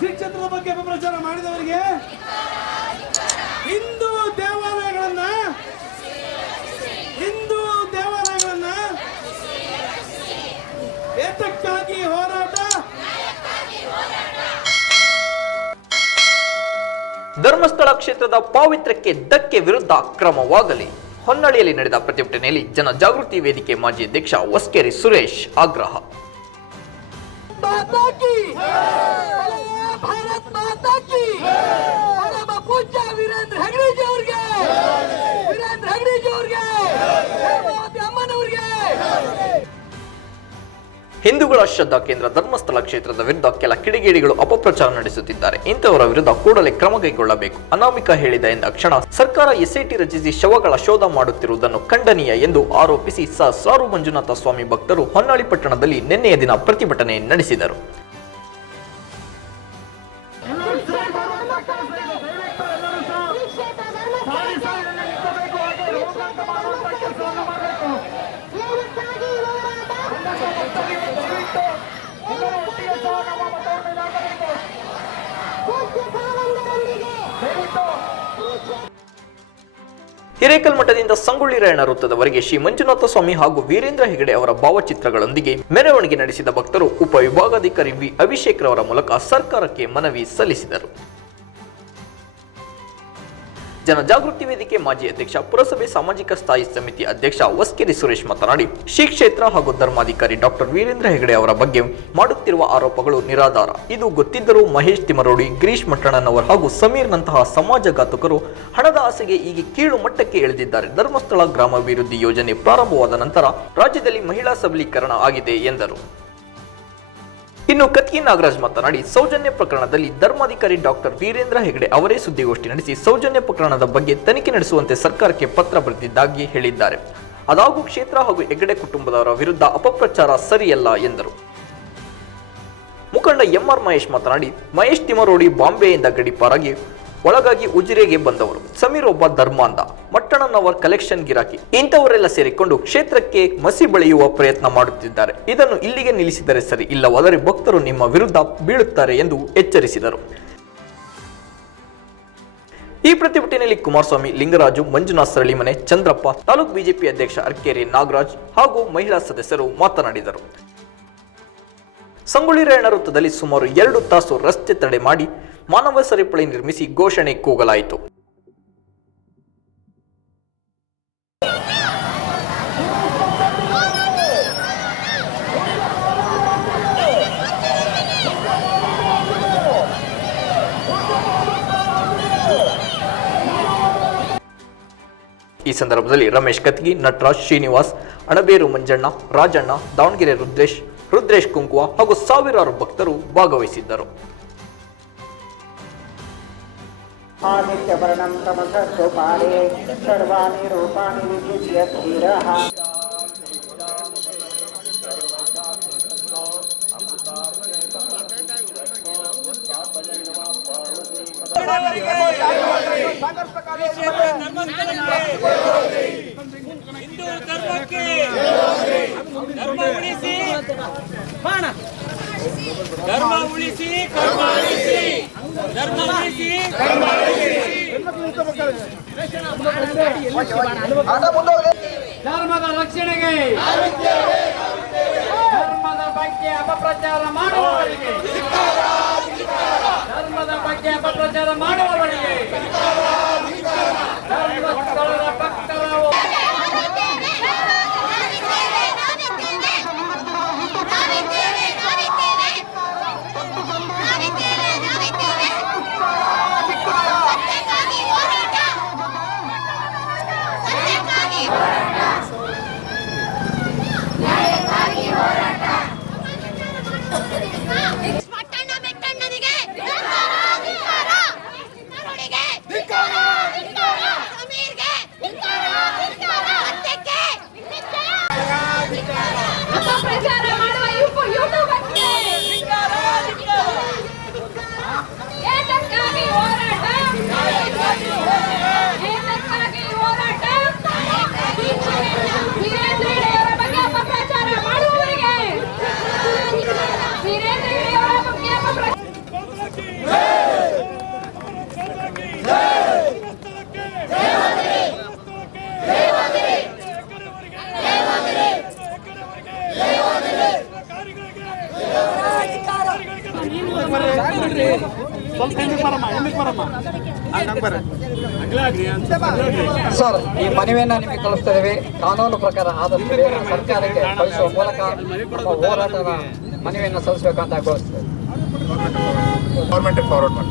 ಶ್ರೀ ಕ್ಷೇತ್ರದ ಬಗ್ಗೆ ಅಪಪ್ರಚಾರ ಮಾಡಿದವರಿಗೆ ಹಿಂದೂ ದೇವಾಲಯಗಳನ್ನ ಹಿಂದೂ ದೇವಾಲಯಗಳನ್ನ ಏತಕ್ಕಾಗಿ ಹೋರಾಟ? ಧರ್ಮಸ್ಥಳ ಕ್ಷೇತ್ರದ ಪಾವಿತ್ರ್ಯಕ್ಕೆ ಧಕ್ಕೆ ವಿರುದ್ಧ ಕ್ರಮವಾಗಲಿ. ಹೊನ್ನಳಿಯಲ್ಲಿ ನಡೆದ ಪ್ರತಿಭಟನೆಯಲ್ಲಿ ಜನ ಜಾಗೃತಿ ವೇದಿಕೆ ಮಾಜಿ ಅಧ್ಯಕ್ಷ ವಸ್ಕೇರಿ ಸುರೇಶ್ ಆಗ್ರಹ. ಹಿಂದೂಗಳ ಶ್ರದ್ಧಾ ಕೇಂದ್ರ ಧರ್ಮಸ್ಥಳ ಕ್ಷೇತ್ರದ ವಿರುದ್ಧ ಕೆಲ ಕಿಡಿಗೇಡಿಗಳು ಅಪಪ್ರಚಾರ ನಡೆಸುತ್ತಿದ್ದಾರೆ. ಇಂಥವರ ವಿರುದ್ಧ ಕೂಡಲೇ ಕ್ರಮ ಕೈಗೊಳ್ಳಬೇಕು. ಅನಾಮಿಕ ಹೇಳಿದ ಎಂದ ಕ್ಷಣ ಸರ್ಕಾರ ಎಸ್ಐಟಿ ರಚಿಸಿ ಶವಗಳ ಶೋಧ ಮಾಡುತ್ತಿರುವುದನ್ನು ಖಂಡನೀಯ ಎಂದು ಆರೋಪಿಸಿ ಸಾರು ಮಂಜುನಾಥ ಸ್ವಾಮಿ ಭಕ್ತರು ಹೊನ್ನಾಳಿ ಪಟ್ಟಣದಲ್ಲಿ ನಿನ್ನೆಯ ದಿನ ಪ್ರತಿಭಟನೆ ನಡೆಸಿದರು. ಹಿರೇಕಲ್ ಮಠದಿಂದ ಸಂಗೊಳ್ಳಿ ರಾಯಣ್ಣ ವೃತ್ತದವರೆಗೆ ಶ್ರೀ ಮಂಜುನಾಥ ಸ್ವಾಮಿ ಹಾಗೂ ವೀರೇಂದ್ರ ಹೆಗಡೆ ಅವರ ಭಾವಚಿತ್ರಗಳೊಂದಿಗೆ ಮೆರವಣಿಗೆ ನಡೆಸಿದ ಭಕ್ತರು ಉಪವಿಭಾಗಾಧಿಕಾರಿ ವಿ ಅಭಿಷೇಕ್ ರವರ ಮೂಲಕ ಸರ್ಕಾರಕ್ಕೆ ಮನವಿ ಸಲ್ಲಿಸಿದರು. ಜನಜಾಗೃತಿ ವೇದಿಕೆ ಮಾಜಿ ಅಧ್ಯಕ್ಷ ಪುರಸಭೆ ಸಾಮಾಜಿಕ ಸ್ಥಾಯಿ ಸಮಿತಿ ಅಧ್ಯಕ್ಷ ವಸ್ಕಿರಿ ಸುರೇಶ್ ಮಾತನಾಡಿ, ಶ್ರೀ ಕ್ಷೇತ್ರ ಹಾಗೂ ಧರ್ಮಾಧಿಕಾರಿ ಡಾಕ್ಟರ್ ವೀರೇಂದ್ರ ಹೆಗಡೆ ಅವರ ಬಗ್ಗೆ ಮಾಡುತ್ತಿರುವ ಆರೋಪಗಳು ನಿರಾಧಾರ. ಇದು ಗೊತ್ತಿದ್ದರೂ ಮಹೇಶ್ ತಿಮರೋಡಿ ಗಿರೀಶ್ ಮಟ್ಟಣ್ಣನವರ್ ಹಾಗೂ ಸಮೀರ್ನಂತಹ ಸಮಾಜಘಾತಕರು ಹಣದ ಆಸೆಗೆ ಈಗ ಕೀಳು ಮಟ್ಟಕ್ಕೆ ಇಳಿದಿದ್ದಾರೆ ಧರ್ಮಸ್ಥಳ ಗ್ರಾಮಾಭಿವೃದ್ಧಿ ಯೋಜನೆ ಪ್ರಾರಂಭವಾದ ನಂತರ ರಾಜ್ಯದಲ್ಲಿ ಮಹಿಳಾ ಸಬಲೀಕರಣ ಆಗಿದೆ ಎಂದರು. ಇನ್ನು ಕತ್ಕಿ ನಾಗರಾಜ್ ಮಾತನಾಡಿ, ಸೌಜನ್ಯ ಪ್ರಕರಣದಲ್ಲಿ ಧರ್ಮಾಧಿಕಾರಿ ಡಾಕ್ಟರ್ ವೀರೇಂದ್ರ ಹೆಗಡೆ ಅವರೇ ಸುದ್ದಿಗೋಷ್ಠಿ ನಡೆಸಿ ಸೌಜನ್ಯ ಪ್ರಕರಣದ ಬಗ್ಗೆ ತನಿಖೆ ನಡೆಸುವಂತೆ ಸರ್ಕಾರಕ್ಕೆ ಪತ್ರ ಬರೆದಿದ್ದಾಗಿ ಹೇಳಿದ್ದಾರೆ. ಅದಾಗೂ ಕ್ಷೇತ್ರ ಹಾಗೂ ಹೆಗಡೆ ಕುಟುಂಬದವರ ವಿರುದ್ಧ ಅಪಪ್ರಚಾರ ಸರಿಯಲ್ಲ ಎಂದರು. ಮುಖಂಡ ಎಂಆರ್ ಮಹೇಶ್ ಮಾತನಾಡಿ, ಮಹೇಶ್ ತಿಮರೋಡಿ ಬಾಂಬೆಯಿಂದ ಗಡಿಪಾರಾಗಿ ಒಳಗಾಗಿ ಉಜಿರೆಗೆ ಬಂದವರು. ಸಮೀರ್ ಒಬ್ಬ ಧರ್ಮಾಂಧ, ಮಟ್ಟಣ್ಣನವರ್ ಕಲೆಕ್ಷನ್ ಗಿರಾಕಿ. ಇಂಥವರೆಲ್ಲ ಸೇರಿಕೊಂಡು ಕ್ಷೇತ್ರಕ್ಕೆ ಮಸಿ ಬಳಿಯುವ ಪ್ರಯತ್ನ ಮಾಡುತ್ತಿದ್ದಾರೆ. ಇದನ್ನು ಇಲ್ಲಿಗೆ ನಿಲ್ಲಿಸಿದರೆ ಸರಿ, ಇಲ್ಲವಾದರೆ ಭಕ್ತರು ನಿಮ್ಮ ವಿರುದ್ಧ ಬೀಳುತ್ತಾರೆ ಎಂದು ಎಚ್ಚರಿಸಿದರು. ಈ ಪ್ರತಿಭಟನೆಯಲ್ಲಿ ಕುಮಾರಸ್ವಾಮಿ, ಲಿಂಗರಾಜು, ಮಂಜುನಾಥ್ ಸರಳಿಮನೆ, ಚಂದ್ರಪ್ಪ, ತಾಲೂಕು ಬಿಜೆಪಿ ಅಧ್ಯಕ್ಷ ಅರ್ಕೇರಿ ನಾಗರಾಜ್ ಹಾಗೂ ಮಹಿಳಾ ಸದಸ್ಯರು ಮಾತನಾಡಿದರು. ಸಂಗೊಳ್ಳಿ ರಾಯಣ್ಣ ವೃತ್ತದಲ್ಲಿ ಸುಮಾರು ಎರಡು ತಾಸು ರಸ್ತೆ ತಡೆ ಮಾಡಿ ಮಾನವ ಸರಪಳಿ ನಿರ್ಮಿಸಿ ಘೋಷಣೆ ಕೂಗಲಾಯಿತು. ಈ ಸಂದರ್ಭದಲ್ಲಿ ರಮೇಶ್ ಕತ್ಗಿ, ನಟರಾಜ್ ಶ್ರೀನಿವಾಸ್, ಅಣಬೇರು ಮಂಜಣ್ಣ, ರಾಜಣ್ಣ, ದಾವಣಗೆರೆ ರುದ್ರೇಶ್ ರುದ್ರೇಶ್ ಕುಂಕುವ ಹಾಗೂ ಸಾವಿರಾರು ಭಕ್ತರು ಭಾಗವಹಿಸಿದ್ದರು. आदित्यवर्णं तमसस्तुपारे सर्वाणि रूपाणि विजित्य धीरः हिंदू धर्म के धर्म उड़ी धर्म उड़ी कर्म उड़ी ಧರ್ಮದ ರಕ್ಷಣೆಗೆ ಧರ್ಮದ ಬಗ್ಗೆ ಅಪಪ್ರಚಾರ ಮಾಡುವವರಿಗೆ ಸರ್ ಈ ಮನವಿಯನ್ನ ನಿಮಗೆ ಕಳಿಸ್ತಾ ಕಾನೂನು ಪ್ರಕಾರ ಆದಷ್ಟು ಬೇಗ ಸರ್ಕಾರಕ್ಕೆ ಕಳಿಸುವ ಮೂಲಕ ನಮ್ಮ ಹೋರಾಟದ ಮನವಿಯನ್ನು ಸಲ್ಲಿಸಬೇಕಂತ ಘೋಷಿಸ್ತೇವೆ ಗೌರ್ಮೆಂಟ್ ಫಾರ್ವರ್ಡ್ ಮಾಡಿ